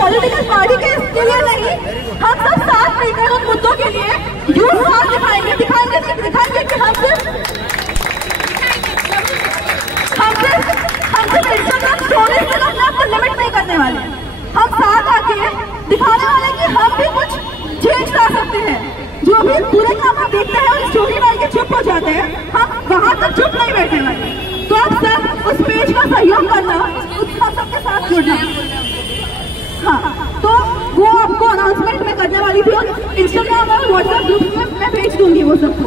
Political party के लिए नहीं, हम सब साथ मिलकर उन मुद्दों के लिए यूथ साथ दिखाएंगे कि हम सिर्फ इंस्टाग्राम स्टोरीज में अपने आप को लिमिट नहीं करने वाले। हम साथ आके दिखाने वाले कि हम भी कुछ चेंज ला सकते हैं। जो भी बुरे काम हम देखते हैं और स्टोरी डाल के चुप हो जाते हैं, हम वहां तक चुप नहीं बैठने वाले। तो आप सब उस पेज का सहयोग करना, उसका सबके साथ जुड़ना। हाँ, तो वो आपको अनाउंसमेंट में करने वाली थी और इंस्टाग्राम और व्हाट्सएप ग्रुप में मैं भेज दूंगी वो सबको।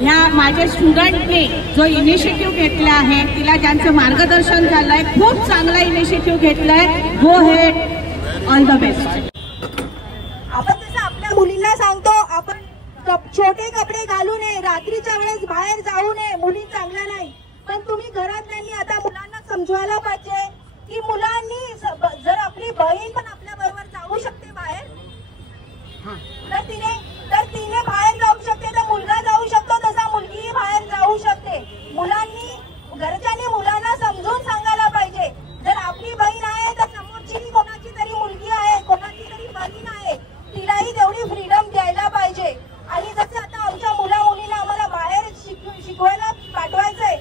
ह्या माझ्या स्टुडंटने जो इनिशिएटिव्ह घेतला आहे, तिला ज्यांचं मार्गदर्शन झालंय, खूप चांगला इनिशिएटिव्ह घेतलाय, गो हेड, ऑल द बेस्ट। आपण जसं आपल्या मुलींना सांगतो, आपण छोटे कपडे घालू नये, रात्रीच्या वेळेस बाहेर जाऊ नये, मुली चांगल्या नाही, पण तुम्ही घरातल्यांनी आता मुलांना समजवायला पाहिजे की मुलांनी जर आपली बहीण पण आपल्या बरोबर जाऊ शकते बाहेर, तर तिने बाहेर जाऊ शकते, तर मुलगा जाऊ शकतो, तसा मुलगी बाहेर जाऊ शकते। मुलांनी, घरच्यांनी मुलांना समजून सांगायला पाहिजे, जर आपली बहीण आहे तर समोरची कोणाची तरी मुलगी आहे, कोणाची तरी बहीण आहे, तिलाही तेवढी फ्रीडम द्यायला पाहिजे। आणि जसं आता आमच्या मुला मुलींना आम्हाला बाहेर शिकवायला पाठवायचंय,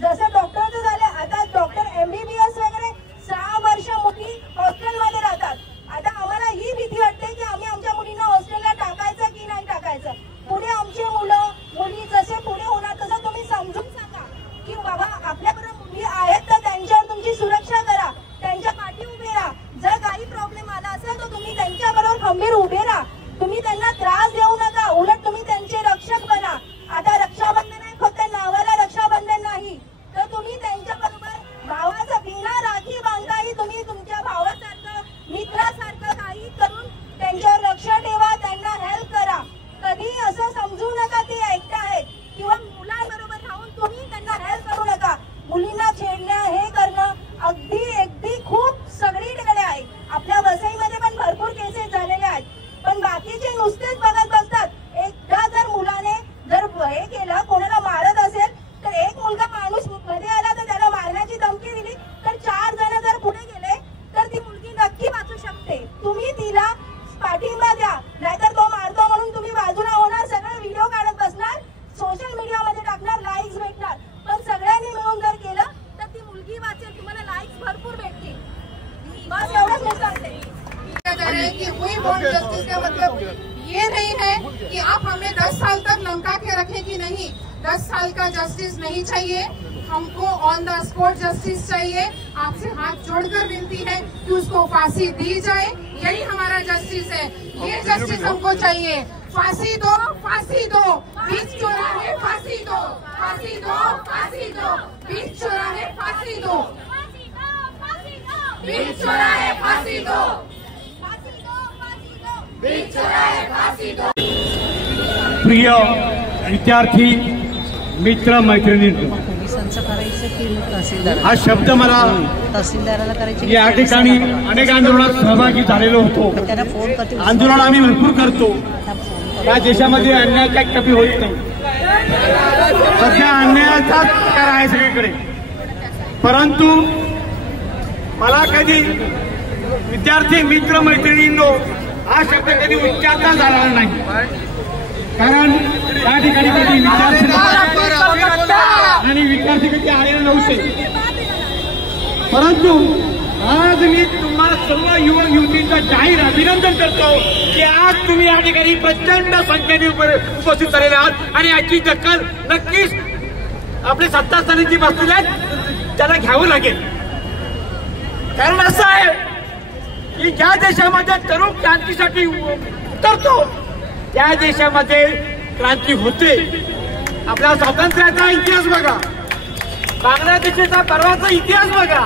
जसं डॉक्टरचं झालं, आता डॉक्टर MBBS वगैरे 6 वर्ष मुली हॉस्टेलमध्ये राहतात। आता आम्हाला ही भीती वाटते की आम्ही आमच्या मुलींना हॉस्टेलला टाकायचं की नाही टाकायचं। पुढे आमचे मुलं मुली जसे पुढे होणार तसं तुम्ही समजून सांगा की बाबा आपल्याबरोबर मुली आहेत तर त्यांच्यावर तुमची सुरक्षा करा, त्यांच्या पाठी उभे राहा। जर काही प्रॉब्लेम आला असेल तर तुम्ही त्यांच्याबरोबर खंबीर उभे राहा, तुम्ही त्यांना त्रास देऊ नका, उलट तुम्ही त्यांचे रक्षक बना। आता रक्षाबंधन आहे, फक्त नावाला रक्षाबंधन नाही, तर तुम्ही त्यांच्याबरोबर भावाचं बिना राखी बांधताही तुम्ही तुमच्या भावासारखं, मित्रासारखं काही करून त्यांच्यावर लक्ष ठेवा, त्यांना हेल्प करा। कधी असं समजू नका ते एकटे आहेत किंवा मुलांबरोबर राहून तुम्ही त्यांना हेल्प करू नका। मुलींना छेडणं, हे करणं अगदी खूप सगळीकडे आहे। आपल्या वसईमध्ये पण भरपूर केसेस झालेले आहेत, पण बाकीचे नुसतेच बघत बसतात। एकदा जर मुलाने जर हे केलं, कोणाला मारत असेल तर एक मुलगा माणूस मध्ये आला तर त्याला मारण्याची धमकी दिली तर 4 जण जर पुढे गेले तर ती मुलगी नक्की वाचू शकते। तुम्ही तिला पाठिंबा द्या, नाहीतर तो मारतो म्हणून तुम्ही बाजूला होणार, सगळे व्हिडिओ काढत बसणार, सोशल मीडियामध्ये टाकणार, लाईक्स भेटणार, पण सगळ्यांनी मिळून जर केलं तर ती मुलगी वाचेल, तुम्हाला लाईक्स भरपूर भेटतील। बस एवढंच मी सांगते। कि वही बॉन्ड जस्टिस का मतलब ये नहीं है कि आप हमें 10 साल तक लमका के रखें कि नहीं, 10 साल का जस्टिस नहीं चाहिए, हमको ऑन द स्पॉट जस्टिस चाहिए। आपसे हाथ जोड़कर विनती है कि उसको फांसी दी जाए, यही हमारा जस्टिस है, ये जस्टिस हमको चाहिए। फांसी दो, फांसी दो, बीच चौराहे फांसी दो, फांसी दो, फांसी दो, बीच चौराहे फांसी दो, बीच चौराहे फांसी दो, बीच चौराहे फांसी दो। प्रिय विद्यार्थी मित्र मैत्रिणींनो, हा शब्द मला या ठिकाणी अनेक आंदोलनात सहभागी झालेलो होतो। आंदोलन आम्ही भरपूर करतो, या देशामध्ये अन्याय कमी होत नाही, सध्या अन्यायाचाच प्रकार आहे सगळीकडे। परंतु मला कधी विद्यार्थी मित्र मैत्रिणींनो हा शब्द कधी उच्चारता झाला नाही, कारण त्या ठिकाणी कधी विद्यार्थी कधी आलेले नव्हते। परंतु आज मी तुम्हाला सर्व युवक युवतींचा जाहीर अभिनंदन करतो की आज तुम्ही या ठिकाणी प्रचंड संख्येने उपस्थित झालेले आहात आणि याची दखल नक्कीच आपले सत्तास्थानीची बसलेले आहेत त्याला घ्यावं लागेल। कारण असं आहे की ज्या देशामध्ये तरुण क्रांतीसाठी उतरतो त्या देशामध्ये क्रांती होते। आपल्या स्वातंत्र्याचा इतिहास बघा, बांगलादेशचा परवाचा इतिहास बघा,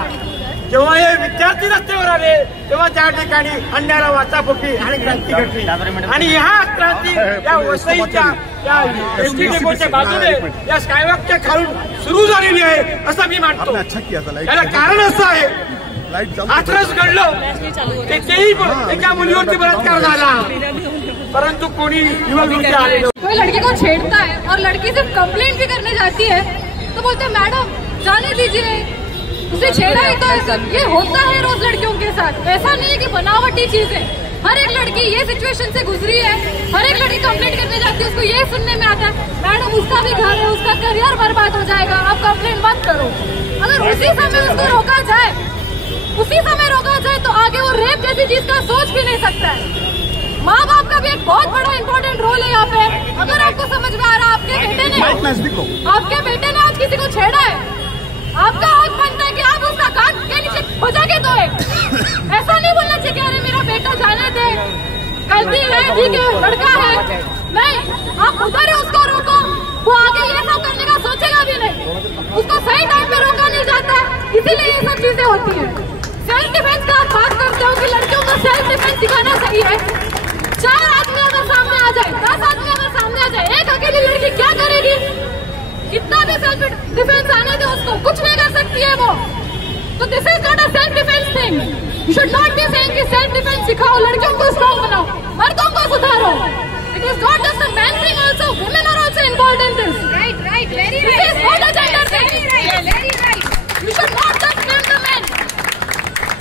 जेव्हा हे विद्यार्थी रस्त्यावर आले तेव्हा त्या ठिकाणी अन्यायाला वाचापोटी आणि क्रांती घडली आणि ह्या क्रांती या वसईच्या या एसटी डेपोच्या बाजूने या स्कायवॉकच्या खालून सुरू झालेली आहे असं मी मानतो। त्याला कारण असं आहे, हाथरस घडलं तेही एका मुलीवरती बलात्कार झाला, परंतु कोणी युवक युवती आले। कोई लड़के को छेड़ता है और लड़की सिर्फ कंप्लेंट भी करने जाती है तो बोलते हैं मैडम जाने दीजिए, उसे छेड़ा ही तो है। ये होता है रोज लड़कियों के साथ, ऐसा नहीं है कि बनावटी चीज है। हर एक लड़की ये सिचुएशन से गुजरी है, हर एक लड़की कंप्लेंट करने जाती है, उसको ये सुनने में आता है मैडम उसका भी घर है, उसका करियर बर्बाद हो जाएगा, आप कंप्लेंट मत करो। अगर उसी समय उसको रोका जाए, उसी समय रोका जाए तो आगे वो रेप जैसी चीज का सोच भी नहीं सकता है। माँ बाप का भी एक बहुत बड़ा इंपॉर्टेंट रोल है यहाँ पे। अगर आपको समझ में आ रहा आपके बेटे ने आज किसी को छेड़ा है, आपका हक बनता है कि आप उसका कान के नीचे बजा दो। ऐसा नहीं बोलना चाहिए कि अरे मेरा बेटा जाने दे, गलती है, ठीक है, लड़का है। नहीं, आप उधर उसको रोको, वो आगे ये सब करने का सोचेगा भी नहीं। उसको सही टाइम पे रोका नहीं जाता, इसीलिए ये सब चीजें होती है। सेल्फ डिफेंस का आप बात करते हो कि लड़कियों को सेल्फ डिफेंस सिखाना चाहिए। 4 आदमी अगर सामने आ जाए, 10 आदमी अगर सामने आ जाए, एक अकेली लड़की क्या करेगी? कितना भी सेल्फ डिफेंस आने दे उसको, कुछ नहीं कर सकती है वो। तो this is not a self defence thing. You should not be saying कि सेल्फ डिफेंस सिखाओ, लड़कियों को स्ट्रॉन्ग बनाओ, मर्दों को सुधारो। It is not just a man thing, also women are also involved in this. Right, very right. This is not a gender thing. Very right. You should not just blame the men.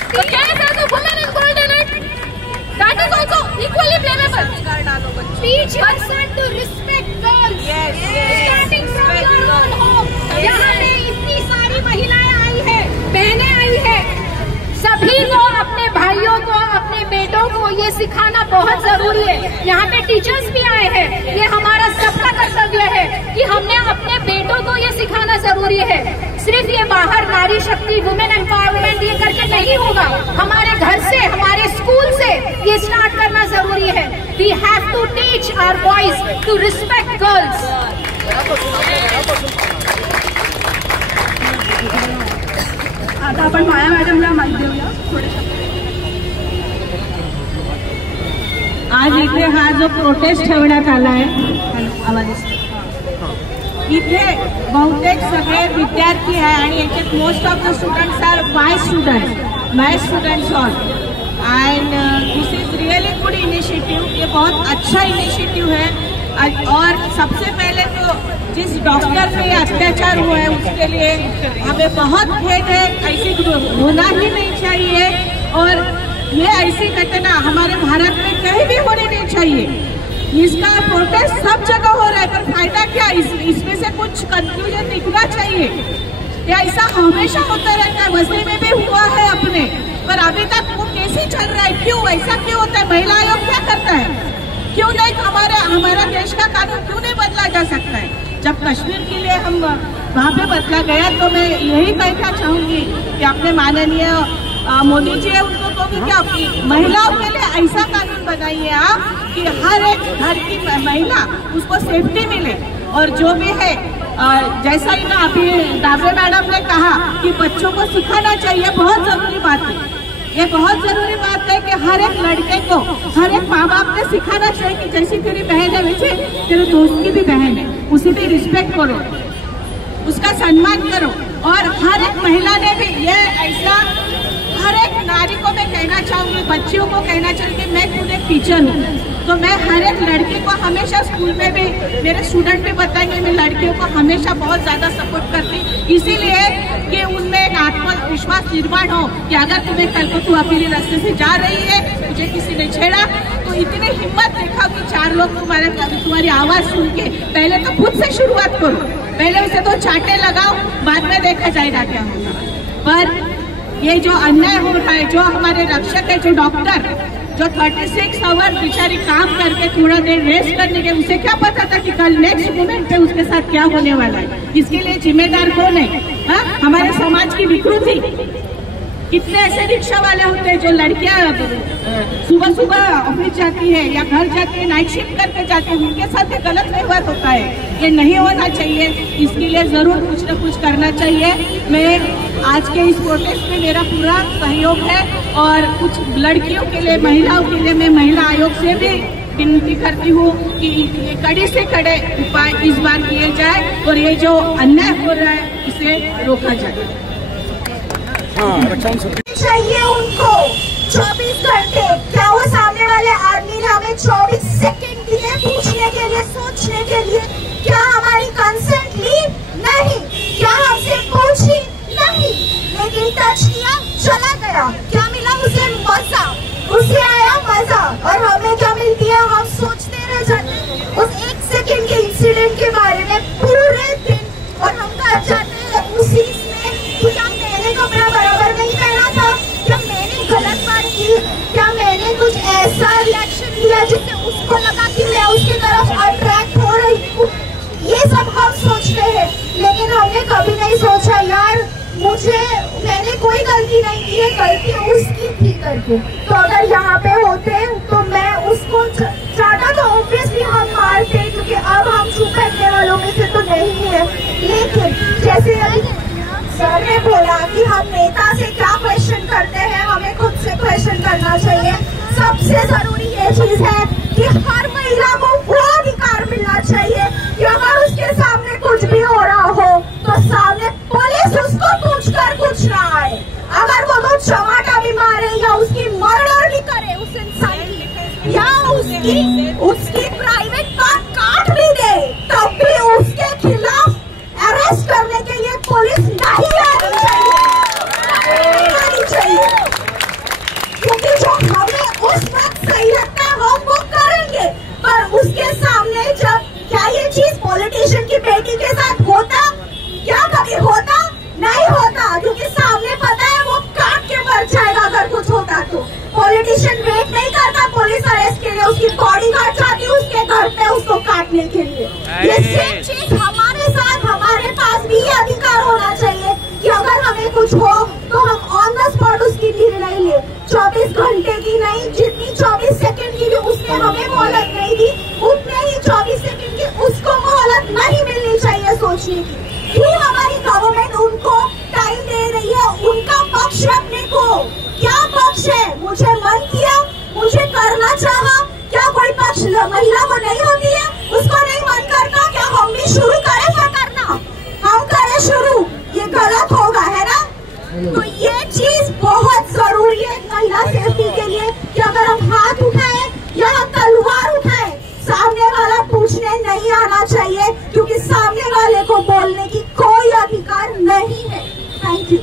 The case has a woman involved in it. That is also equally blamable. Teach your son to respect girls. Yes. Starting from your own home. यहाँ पे इतनी सारी महिलाएं आई है, बहनें आई है, सभी को अपने भाइयों को, अपने बेटों को ये सिखाना बहुत जरूरी है। यहाँ पे टीचर्स भी आए हैं, ये हमारा सबका कर्तव्य है कि हमने अपने बेटों को ये सिखाना जरूरी है। सिर्फ ये बाहर नारी शक्ति, वुमेन एम्पावरमेंट ये करके नहीं होगा, हमारे घर से, हमारे स्कूल से ये स्टार्ट करना जरूरी है। We have to teach our boys to respect girls. आता आपण माया मॅडमला माहिती देऊया थोडं। आज इथे हा जो प्रोटेस्ट ठेवण्यात आला आहे, इथे बहुतेक सगळे विद्यार्थी आहे आणि याच्यात most of the students are my students all. And this is really good initiative, ये बहुत अच्छा इनिशिएटिव है। और सबसे पहले तो जिस डॉक्टर पे अत्याचार हुआ है उसके लिए हमें बहुत खेद है, ऐसी होना ही नहीं चाहिए। और ये ऐसी घटना हमारे भारत में कहीं भी होनी नहीं चाहिए। इसका प्रोटेस्ट सब जगह हो रहा है, पर फायदा क्या? इसमें से कुछ कंक्लूजन निकलना चाहिए। या ऐसा हमेशा होता रहता है, वैसे में भी हुआ है अपने, पर अभी तक वो कैसे चल रहा है? क्यों ऐसा क्यों होता है? महिला आयोग क्या करता है? क्यों नहीं हमारा देश का कानून क्यों नहीं बदला जा सकता है? जब कश्मीर के लिए हम वहाँ पे बदला गया तो मैं यही कहना चाहूंगी कि अपने माननीय मोदी जी है उनको कहूँगी कि अपनी महिलाओं के लिए ऐसा कानून बनाइए आप कि हर एक घर की महिला उसको सेफ्टी मिले। और जो भी है जैसा ही ना अभी दावे मैडम ने कहा कि बच्चों को सिखाना चाहिए, बहुत जरूरी बात है। ये बहुत जरूरी बात है कि हर एक लड़के को, हर एक माँ बाप ने सिखाना चाहिए कि जैसी तेरी बहन है वैसे तेरे दोस्त की भी बहन है, उसे भी रिस्पेक्ट करो, उसका सम्मान करो। और हर एक महिला ने भी ये ऐसा, हर एक नारी को मैं कहना चाहूंगी, बच्चियों को कहना चाहूंगी, मैं खुद एक टीचर हूँ तो मैं हर एक लड़की को हमेशा स्कूल में भी, मेरे स्टूडेंट भी बताएंगे, मैं लड़कियों को हमेशा बहुत ज्यादा सपोर्ट करती, इसीलिए कि उनमें एक आत्मविश्वास निर्माण हो कि अगर तुम्हें कल को तू अकेले रास्ते से जा रही है, तुझे किसी ने छेड़ा, तो इतनी हिम्मत दिखाओ कि 4 लोग तुम्हारी आवाज सुन के पहले तो खुद से शुरुआत करो, पहले उसे तो चाटे लगाओ, बाद में देखा जाएगा क्या होगा। पर ये जो अन्याय हो रहा है, जो हमारे रक्षक है, जो डॉक्टर जो 36 आवर बेचारी काम करके थोड़ा देर रेस्ट करने के, उसे क्या पता था कि कल नेक्स्ट मोमेंट पे उसके साथ क्या होने वाला है? इसके लिए जिम्मेदार कौन है? हमारे समाज की विकृति। कितने ऐसे रिक्शा वाले होते हैं जो लड़कियां सुबह सुबह ऑफिस जाती है या घर जाती है, नाइट शिफ्ट करके जाती है, उनके साथ ये गलत व्यवहार होता है। ये नहीं होना चाहिए, इसके लिए जरूर कुछ न कुछ करना चाहिए। मैं आज के इस प्रोटेस्ट में मेरा पूरा सहयोग है और कुछ लड़कियों के लिए, महिलाओं के लिए मैं महिला आयोग से भी विनती करती हूँ कि ये कड़े से कड़े उपाय इस बार किए जाए और ये जो अन्याय हो रहा है इसे रोका जाए। चाहिए उनको 24 घंटे। क्या वो सामने वाले आदमी ने हमें 24 सेकंड दिए पूछने के लिए, सोचने के लिए? क्या हमारी कंसेंट ली? नहीं। क्या हमसे पूछी? नहीं। लेकिन चला गया, क्या मिला उसे? मजा, उसे आया मजा। और हमें क्या मिलती है? हम सोचते रह जाते हैं उस 1 सेकेंड के इंसिडेंट के बारे में पूरे दिन, और हम कर जाते हैं उसी में कि क्या मैंने कपड़ा बराबर नहीं पहना था, क्या मैंने गलत बात की, क्या मैंने कुछ ऐसा रिएक्शन दिया जिससे उसको लगा कि मैं उसकी तरफ अट्रैक्ट हो रही हूँ। ये सब हम सोचते हैं, लेकिन हमने कभी नहीं सोचा यार मैंने कोई गलती नहीं की है, गलती उसकी थी करके। तो अगर यहाँ पे होते तो मैं उसको चाहता तो ऑब्वियसली हम मारते, क्योंकि अब हम चुप बैठने वालों में से तो नहीं है। लेकिन जैसे सर ने बोला कि हम नेता से क्या क्वेश्चन करते हैं, हमें खुद से क्वेश्चन करना चाहिए। सबसे जरूरी ये चीज है कि हर महिला को वो अधिकार मिलना चाहिए कि अगर उसके सामने कुछ भी हो रहा हो तो सामने पुलिस उसको पूछकर कुछ ना आए। अगर वो तो चमाटा भी मारे या उसकी मर्डर भी करे उस इंसान की, या उसकी प्राइवेट पार्ट काट भी दे, तब भी उसके खिलाफ अरेस्ट करने के लिए पुलिस नहीं आनी चाहिए, क्योंकि जो हमें उस वक्त सही लगता है हम वो करेंगे। पर उसके सामने जब क्या ये चीज पॉलिटिशियन की बेटी के साथ होता, क्या कभी होता? नहीं होता, क्योंकि सामने पता है वो काट के मर जाएगा अगर कुछ होता तो। पॉलिटिशियन वेट नहीं करता पुलिस अरेस्ट के लिए, उसकी बॉडी गार्ड जाती उसके घर पे उसको काटने के लिए। ये सेम चीज हमारे साथ, हमारे पास भी ये अधिकार होना चाहिए कि अगर हमें कुछ हो तो हम ऑन द स्पॉट उसकी निर्णय ले। 24 घंटे की नहीं, जितनी 24 सेकंड की भी उसने हमें मोहलत नहीं दी, उतने ही 24 सेकंड की उसको मोहलत नहीं मिलनी चाहिए सोचने की। क्यों हमारी गवर्नमेंट उनको टाइम दे रही है उनका पक्ष रखने को? क्या पक्ष है? मुझे मन किया, मुझे करना चाहा, क्या कोई पक्ष महिला को नहीं होती है? उसको नहीं मन करता, क्या हम भी शुरू करें फिर करना? हम करें शुरू, ये गलत होगा, है ना? तो ये चीज बहुत जरूरी है महिला सेफ्टी के लिए कि अगर हम हाथ उठाए या हम तलवार उठाए, सामने वाला पूछने नहीं आना चाहिए, क्योंकि सामने वाले को बोलने की कोई अधिकार नहीं है। Thank you.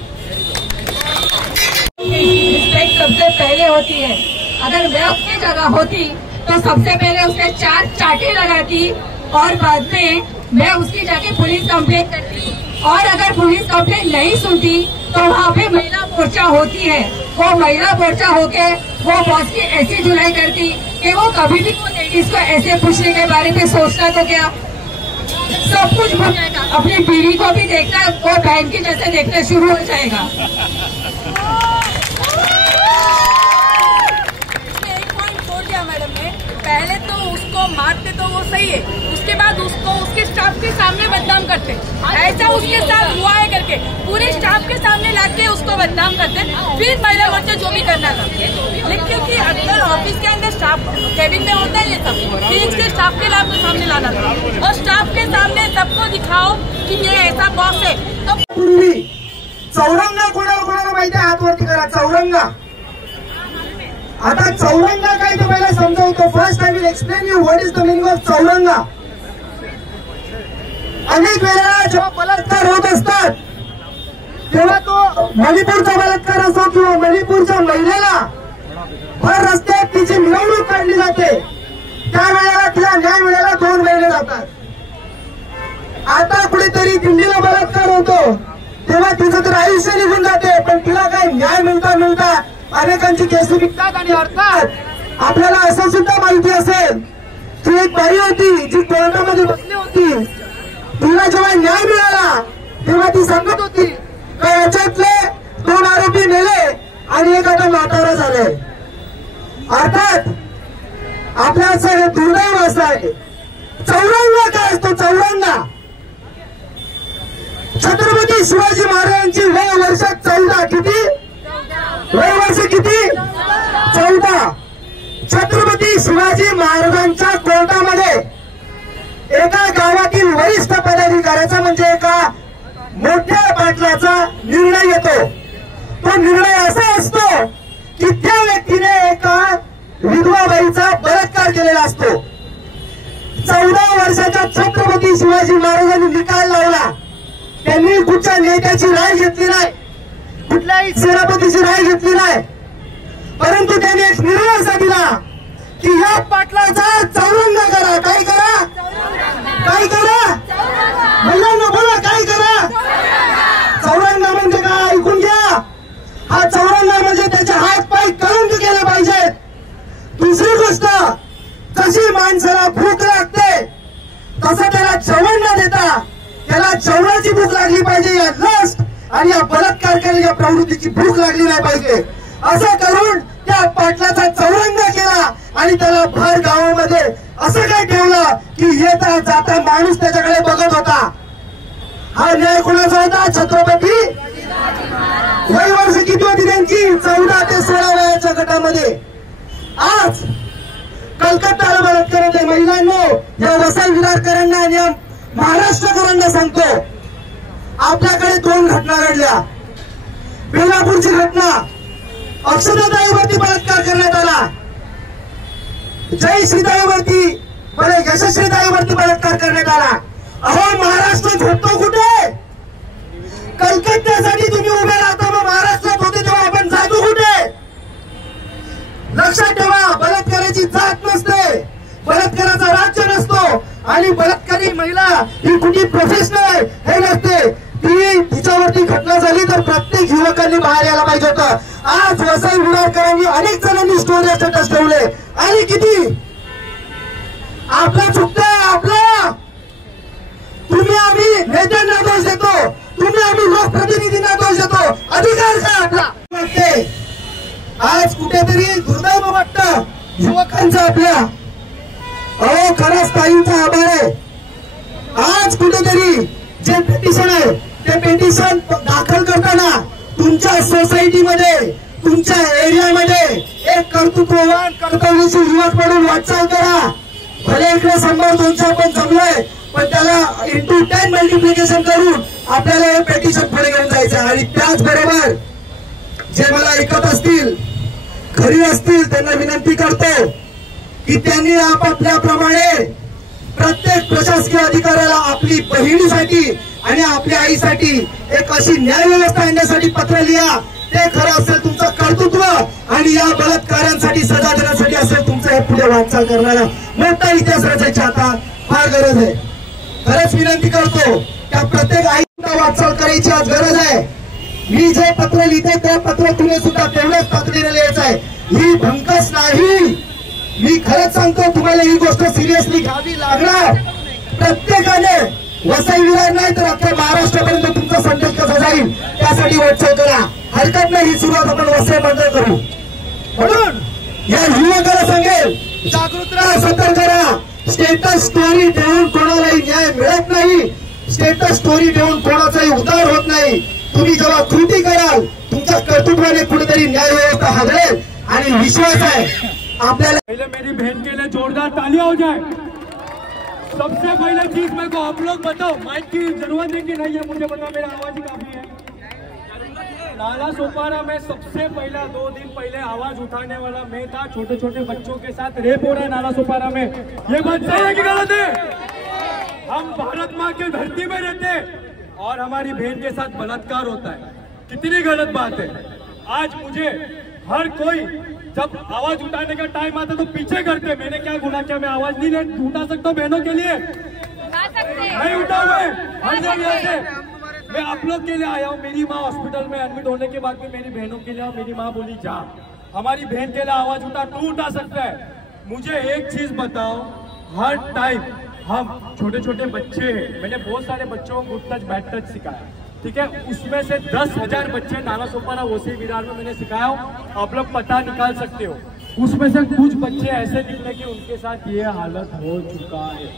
रिस्पेक्ट सबसे पहले होती है। अगर मैं उसकी जगह होती तो सबसे पहले उसके 4 चाटे लगाती और बाद में मैं उसकी जाके पुलिस कंप्लेंट करती। और अगर पुलिस कंप्लेंट नहीं सुनती तो वहाँ पे महिला मोर्चा होती है, वो महिला मोर्चा होके वो बॉस की ऐसी धुलाई करती कि वो कभी भी वो लेडीज को ऐसे पूछने के बारे में सोचना तो क्या, सब कुछ भूल जाएगा। अपनी बीवी को भी देखना वो बहन की जैसे देखना शुरू हो जाएगा। मैडम ने पहले तो उसको मारते तो वो सही है, उसके बाद उसको उसके स्टाफ के सामने बदनाम करते, ऐसा उसके साथ हुआ है करके पूरे स्टाफ के सामने लाके उसको बदनाम करते, फिर महिला मोर्चा जो भी करना था। लेकिन क्योंकि अंदर ऑफिस के अंदर स्टाफ केबिन में होता है ये सब, फिर इसके स्टाफ के लाभ सामने लाना था और स्टाफ के सामने सबको दिखाओ कि ये ऐसा बॉस है। तो पूर्वी चौरंगा कोणाला माहिती आहे? हात वरती करा. चौरंगा. आता चौरंगा काय ते पहिला समजावतो. First I will explain you what is the meaning of chauranga. अनेक वेळेला जेव्हा बलात्कार होत असतात तेव्हा तो मणिपूरचा बलात्कार असो किंवा मणिपूरच्या महिलेला भर रस्त्यात तिची मिरवणूक काढली जाते, त्यावेळेला तिला न्याय मिळायला 2 महिने जातात. आता कुठेतरी दिल्लीला बलात्कार होतो तेव्हा तिचं तर आयुष्य निघून जाते, पण तिला काय न्याय मिळता अनेकांची केसी निघतात. आणि अर्थात आपल्याला असं सुद्धा माहिती असेल की एक बाई होती जी कोर्टामध्ये बसली होती, तिला जेव्हा न्याय मिळाला तेव्हा ती सांगत होती का याच्यातले 2 आरोपी मेले आणि एक आता म्हातारा झाले. अर्थात आपल्याचं हे दुर्दैव असं आहे. चौरंगा काय असतो? चौरंगा छत्रपती शिवाजी महाराजांची वय वर्ष 14. किती वय वर्ष? किती? 14. छत्रपती शिवाजी महाराजांच्या कोर्टामध्ये एका गावातील वरिष्ठ पदाधिकाऱ्याचा म्हणजे एका मोठ्या पाटलाचा निर्णय येतो. तो निर्णय असा असतो की त्या व्यक्तीने एका विधवा बाईचा बलात्कार केलेला असतो. 14 वर्षाच्या छत्रपती शिवाजी महाराजांनी निकाल लावला. त्यांनी कुठच्या नेत्याची राय घेतली नाही, कुठल्याही सेनापतीची राय घेतली नाही, परंतु त्याने एक निर्णय असा दिला की या पाटलाचा चौरंग करा. काय करा? काय करा? महिलांना बोला, काय करा? चौरंग म्हणजे काय? ऐकून घ्या. हा चौरंग म्हणजे त्याचे हात पाय कलंक केले पाहिजेत. दुसरी गोष्ट, जशी माणसाला भूक लागते तसं त्याला जेवण न देता त्याला जेवणाची भूक लागली पाहिजे. या लस्ट आणि या बलात्कार केलेल्या प्रवृत्तीची भूक लागली नाही पाहिजे. असं करून त्या पाटलाचा चौरंग केला आणि त्याला भर गावामध्ये असं काय ठेवलं की येता जाता माणूस त्याच्याकडे बघत होता. हा न्याय कोणाचा होता? छत्रपती. वय वर्ष किती होती त्यांची? 14 ते 16 वयाच्या गटामध्ये. आज कलकत्ताला बलात्कार महिलांनो, या वसई विरारकरांना आणि या महाराष्ट्रकरांना सांगतो, आपल्याकडे 2 घटना घडल्या. बेलापूरची घटना, अक्षताताईवरती बलात्कार करण्यात आला. जय श्रीताईवरती, यशस्वीताईवरती बलात्कार करण्यात आला. अहो, महाराष्ट्र झोपतो कुठे? कलकत्त्यासाठी तुम्ही उभे राहता, मग महाराष्ट्रात होते तेव्हा आपण जातो कुठे? लक्षात ठेवा, बलात्काराची जात नसते, बलात्काराचा राज्य नसतो आणि बलात्कारी महिला ही कुठली प्रोफेशनल आहे हे नसते. तिच्यावरती घटना झाली तर प्रत्येक युवकांनी बाहेर यायला पाहिजे होतं. आज वसई विरारकरांनी अनेक जणांनी स्टोरी स्टेटस ठेवले आणि किती आपलं चुकतंय. आपलं तुम्ही आम्ही नेत्यांना दोष देतो, तुम्ही आम्ही लोकप्रतिनिधींना दोष देतो. अधिकार काय आपला? आज कुठेतरी दुर्दैव वाटतं युवकांचं आपल्या. अहो, खरंच ताईंचा आभार आहे. आज कुठेतरी जे पेटिशन आहे ते पेटिशन दाखल करताना तुमच्या सोसायटीमध्ये, तुमच्या एरियामध्ये एक कर्तृत्ववान कर्तव्यशील युवक म्हणून वाटचाल करा. भले इकडे 100-200 आपण जमलोय, पण त्याला इंटू 10 मल्टिप्लिकेशन करून आपल्याला हे पेटिशन पुढे घेऊन जायचं. आणि त्याचबरोबर जे मला ऐकत असतील, खरी असतील, त्यांना विनंती करतो की त्यांनी आपापल्याप्रमाणे प्रत्येक प्रशासकीय अधिकाऱ्याला आपली बहिणीसाठी आणि आपल्या आईसाठी एक अशी न्याय व्यवस्था आणण्यासाठी पत्र लिहा. ते खरं असेल तुमचं कर्तृत्व आणि या बलात्कारांसाठी सजा देण्यासाठी असेल तुमचं हे पुढे वाटचाल करणारा मोठा इतिहास रचायची आता फार गरज आहे. खरंच विनंती करतो त्या प्रत्येक आईला वाटचाल करायची आज गरज आहे. मी जे पत्र लिहिते त्या पत्र तुम्ही सुद्धा तेवढ्याच तातडीने लिहायचं आहे. ही भंकस नाही. मी खरंच सांगतो, तुम्हाला ही गोष्ट सिरियसली घ्यावी लागणार. प्रत्येकाने वसई विरार नाही तर अख्ख्या महाराष्ट्रापर्यंत तुमचा संदेश कसा जाईल त्यासाठी वाटचाल करा. हरकत नाही, ही सुरुवात आपण वसईमध्ये करू. म्हणून या युवकाला सांगेल, जागृत राहा, सतर्क राहा. स्टेटस स्टोरी देऊन कोणालाही न्याय मिळत नाही. स्टेटस स्टोरी देऊन कोणाचाही उद्धार होत नाही. तुम्ही जेव्हा कृती कराल तुमच्या कर्तृत्वाने कुठेतरी न्याय व्यवस्था हलवेल आणि विश्वास आहे आपल्याला. पहले मेरी बहन के लिए जोरदार तालियां हो जाए. सबसे पहले चीज मेरे को आप लोग बताओ, माइक की जरूरत है कि नहीं है? मुझे बताओ, मेरा आवाज ही काफी है. नाला सोपारा में सबसे पहला 2 दिन पहले आवाज उठाने वाला मैं था. छोटे छोटे बच्चों के साथ रेप हो रहा है नाला सोपारा में. ये बात सही है कि गलत है? हम भारत माँ की धरती में रहते और हमारी बहन के साथ बलात्कार होता है. कितनी गलत बात है. आज मुझे हर कोई जब आवाज उठाने का टाइम आता तो पीछे करते. मैंने क्या गुनाह किया? मैं आवाज नहीं उठा सकता बहनों के लिए? नहीं उठा हुए हर जगह से. मैं आप लोग के लिए आया हूँ. मेरी माँ हॉस्पिटल में एडमिट होने के बाद में मेरी बहनों के लिए, मेरी माँ बोली जा, हमारी बहन के लिए आवाज उठा, तू उठा सकता है. मुझे एक चीज बताओ, हर टाइम हम छोटे छोटे बच्चे हैं. मैंने बहुत सारे बच्चों को गुड टच बैड टच सिखाया, ठीक है. उसमें से 10,000 बच्चे नाला सोपारा वसई विरार में मैंने सिखाया हो. आप लोग पता निकाल सकते हो. उसमें से कुछ बच्चे ऐसे निकले कि उनके साथ ये हालत हो चुका है.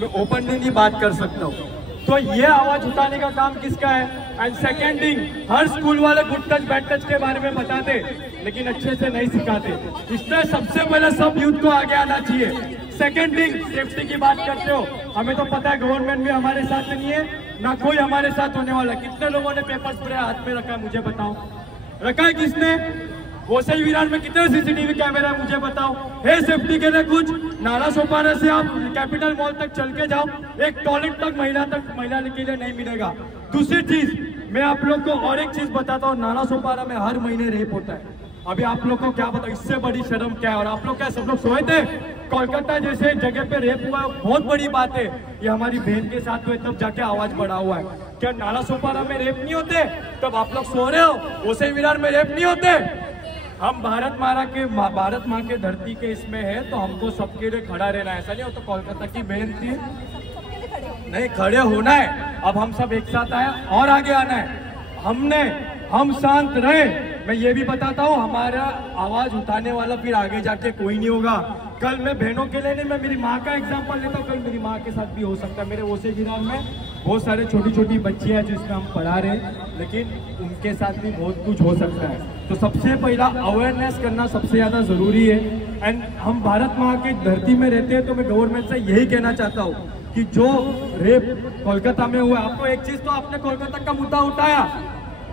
मैं ओपनली नहीं बात कर सकता हूँ. तो ये आवाज उठाने का काम किसका है? And second thing, her school वाले गुड टच बैड टच के बारे में बताते लेकिन अच्छे से नहीं सिखाते. इसलिए सबसे पहले सब यूथ को आगे आना चाहिए. सेकेंड थिंग, सेफ्टी की बात करते हो, हमें तो पता है गवर्नमेंट भी हमारे साथ नहीं है, ना कोई हमारे साथ होने वाला. कितने लोगों ने पेपर स्प्रे हाथ में रखा है मुझे बताओ? रखा है किसने? वसई विरार में कितने सीसीटीवी कैमरा है मुझे बताओ? है सेफ्टी के लिए कुछ? नाला सोपारा से आप कैपिटल मॉल तक चल के जाओ, एक टॉयलेट तक महिला के लिए नहीं मिलेगा. दूसरी चीज, मैं आप लोग को और एक चीज बताता हूँ, नालासोपारा में हर महीने रेप होता है। अभी आप लोग को क्या पता, इससे बड़ी शर्म क्या है। और आप लोग क्या सब लोग सोए थे? कोलकाता जैसे जगह पे रेप हुआ बहुत बड़ी बात है। ये हमारी बहन के साथ हुए तब जाके आवाज बढ़ा हुआ है। क्या नालासोपारा में रेप नहीं होते? तब आप लोग सो रहे हो। उसे विरार में रेप नहीं होते? हम भारत माँ के धरती के इसमें है तो हमको सबके लिए खड़ा रहना है। ऐसा नहीं हो तो कोलकाता की बहन थी, नहीं खड़े होना है। अब हम सब एक साथ आए और आगे आना है। हम शांत रहे। मैं ये भी बताता हूँ, हमारा आवाज उठाने वाला फिर आगे जाके कोई नहीं होगा। कल मैं बहनों के लिए नहीं, मैं मेरी माँ का एग्जांपल लेता हूँ। कल मेरी माँ के साथ भी हो सकता है। मेरे ओसे विरार में बहुत सारे छोटी छोटी बच्चियां हैं जिसमें हम पढ़ा रहे हैं, लेकिन उनके साथ भी बहुत कुछ हो सकता है। तो सबसे पहला अवेयरनेस करना सबसे ज्यादा जरूरी है। एंड हम भारत माँ की धरती में रहते हैं तो मैं गवर्नमेंट से यही कहना चाहता हूँ कि जो रेप कोलकाता में हुआ, आपको एक चीज तो आपने कोलकाता का मुद्दा उठाया,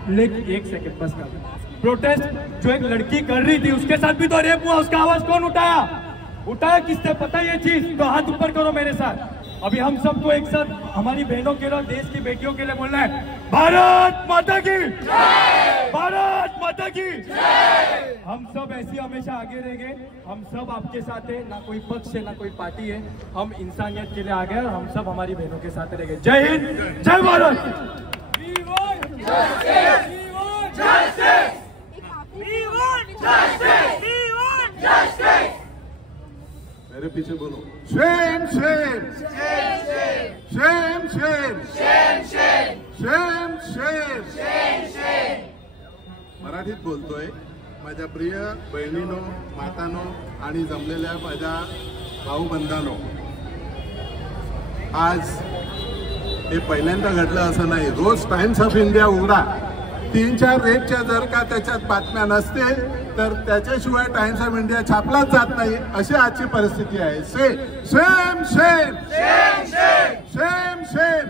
लेकिन एक सेकंड बस कर, प्रोटेस्ट जो एक लड़की कर रही थी उसके साथ भी तो रेप हुआ। उसका आवाज कौन उठाया किसने? पता ये चीज तो हाथ ऊपर करो मेरे साथ। अभी हम सबको एक साथ हमारी बहनों के लिए, देश की बेटियों के लिए बोलना है, भारत माता की जय, भारत माता की जय। हम सब ऐसे हमेशा आगे रहेंगे। हम सब आपके साथ है, ना कोई पक्ष है ना कोई पार्टी है। हम इंसानियत के लिए आगे और हम सब हमारी बहनों के साथ रहेंगे। जय हिंद, जय भारत। मेरे पीछे बोलो, Shem Shem Shem Shem Shem Shem. मराठीत बोलतोय। माझ्या प्रिय बहिणीनो, मातानो आणि जमलेल्या माझ्या भाऊ बंधानो, आज हे पहिल्यांदा घडलं असं नाही। रोज टाइम्स ऑफ इंडिया उघडा, 3-4 रेपच्या जर का त्याच्यात बातम्या नसतील तर त्याच्याशिवाय टाइम्स ऑफ इंडिया छापलाच जात नाही, अशी आजची परिस्थिती आहे। Same same same same same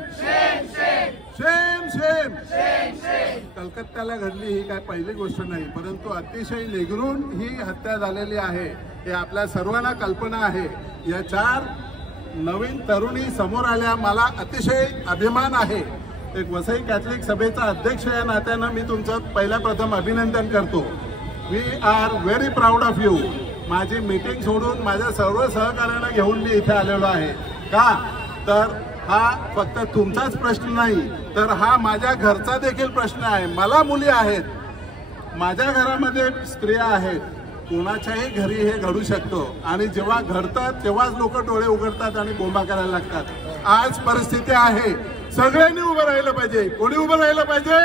same. कलकत्त्याला घडली ही काय पहिली गोष्ट नाही, परंतु अतिशय निगरून ही हत्या झालेली आहे हे आपल्या सर्वांना कल्पना आहे। या 4 नवीन तरुणी समोर आल्या, मला अतिशय अभिमान आहे। एक वसई कॅथलिक सभेचा अध्यक्ष या नात्यानं मी तुमचं पहिल्या प्रथम अभिनंदन करतो। We are very proud of you. माझी मीटिंग सोडून माझ्या सर्व सहकार्यांना घेऊन मी इथे आलेलो आहे। का तर हा फक्त तुमचाच प्रश्न नाही, तर हा माझ्या घरचा देखील प्रश्न आहे। मला मुली आहेत, माझ्या घरामध्ये स्त्रिया आहेत, कोणाच्याही घरी हे घडू शकतो आणि जेव्हा घडतात तेव्हाच लोक डोळे उघडतात आणि बोंबा करायला लागतात। आज परिस्थिती आहे, सगळ्यांनी उभं राहिलं पाहिजे। कोणी उभं राहिलं पाहिजे?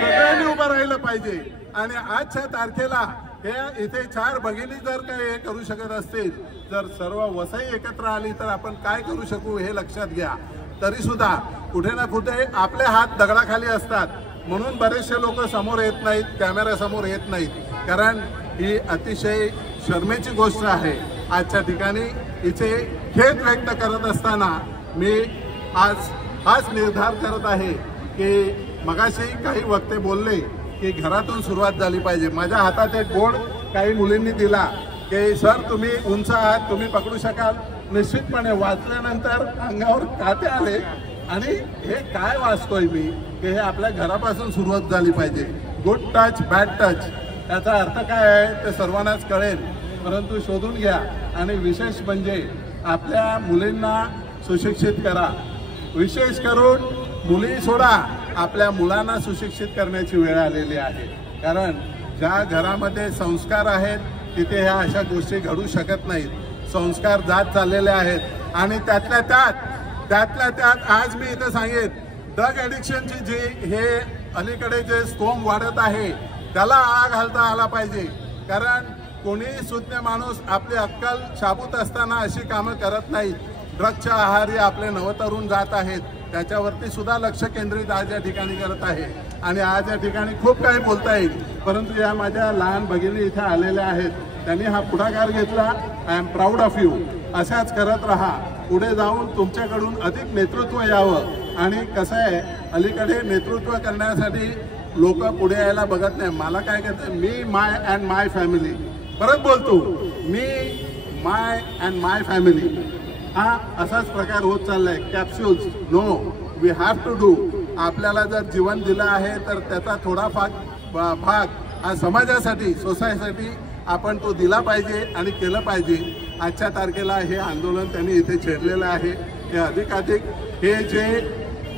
सगळ्यांनी उभं राहिलं पाहिजे। आणि आजच्या तारखेला हे इथे 4 भगिनी जर काही हे करू शकत असतील, जर सर्व वसई एकत्र आली तर आपण काय करू शकू हे लक्षात घ्या। तरी सुद्धा कुठे ना कुठे आपले हात दगडाखाली असतात, म्हणून बरेचसे लोक समोर येत नाहीत, कॅमेरा समोर येत नाहीत, कारण ही अतिशय शर्मेची गोष्ट आहे। आजच्या ठिकाणी इथे खेद व्यक्त करत असताना मी आज हाच निर्धार करत आहे की मगाशी काही वक्ते बोलले की घरातून सुरुवात झाली पाहिजे। माझ्या हातात एक बोर्ड काही मुलींनी दिला की सर तुम्ही उंच आहात, तुम्ही पकडू शकाल। निश्चितपणे वाचल्यानंतर अंगावर काटे आले आणि हे काय वाचतोय मी की हे आपल्या घरापासून सुरुवात झाली पाहिजे। गुड टच बॅड टच याचा अर्थ काय आहे ते सर्वांनाच कळेल, परंतु शोधून घ्या। आणि विशेष म्हणजे आपल्या मुलींना सुशिक्षित करा। विशेष करून मुली सोडा, आपल्या मुलांना सुशिक्षित करण्याची वेळ आलेली आहे। कारण ज्या घरामध्ये संस्कार आहेत तिथे ह्या अशा गोष्टी घडू शकत नाहीत। संस्कार जात चाललेले आहेत आणि त्यातल्या त्यात आज मी इथे सांगेन, ड्रग ॲडिक्शनची जी हे अलीकडे जे स्टॉर्म वाढत आहे त्याला आळा घालता आला पाहिजे। कारण कोणीही सुज्ञ माणूस आपली अक्कल शाबूत असताना अशी कामं करत नाहीत। ड्रगच्या आहारी आपले नवतरुण जात आहेत, त्याच्यावरती सुद्धा लक्ष केंद्रित आज या ठिकाणी करत आहे। आणि आज या ठिकाणी खूप काही बोलता येईल, परंतु या माझ्या लहान भगिनी इथे आलेल्या आहेत, त्यांनी हा पुढाकार घेतला। I am proud of you. अशाच करत राहा, पुढे जाऊन तुमच्याकडून अधिक नेतृत्व यावं। आणि कसं आहे, अलीकडे नेतृत्व करण्यासाठी लोक पुढे यायला बघत नाही। मला काय करतं, मी माय अँड माय फॅमिली, परत बोलतो, मी माय अँड माय फॅमिली, हा असाच प्रकार होत चाललाय। Capsules no, we have to do आपल्याला जर जीवन दिलं आहे तर त्याचा थोडा भाग हा समाजासाठी, सोसायटीसाठी आपण तो दिला पाहिजे आणि केलं पाहिजे. आजच्या तारखेला हे आंदोलन त्यांनी इथे छेडलेलं आहे. हे अधिकाधिक हे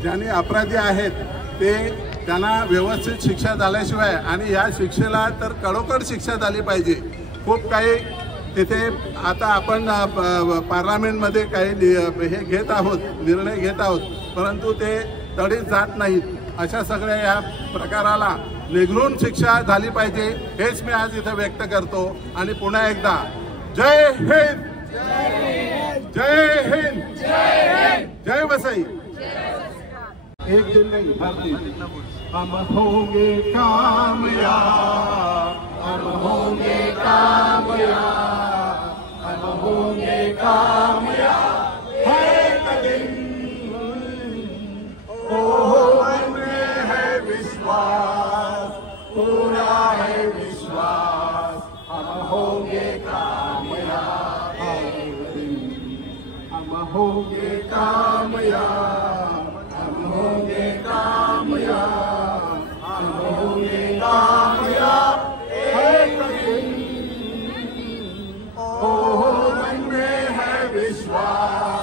ज्यांनी अपराधी आहेत ते त्यांना व्यवस्थित शिक्षा झाल्याशिवाय, आणि या शिक्षेला तर कडोकड शिक्षा झाली पाहिजे. खूप काही तिथे आता आपण पार्लमेंटमध्ये काही हे घेत आहोत, निर्णय घेत आहोत, परंतु ते तडीत जात नाहीत. अशा सगळ्या या प्रकाराला निगरून शिक्षा झाली पाहिजे, हेच मी आज इथे व्यक्त करतो. आणि पुन्हा एकदा जय हिंद, जय हिंद, जय वसई. एक दिन नहीं, हर दिन हम होंगे कामयाब, हम होंगे कामयाब, हम होंगे कामयाब. हर एक दिन हमें है विश्वास, पूरा है विश्वास, हम होंगे कामयाब. हर दिन हम होंगे कामयाब, हम होंगे कामयाब, हम होंगे कामयाब. एक दिन मन में है विश्वास,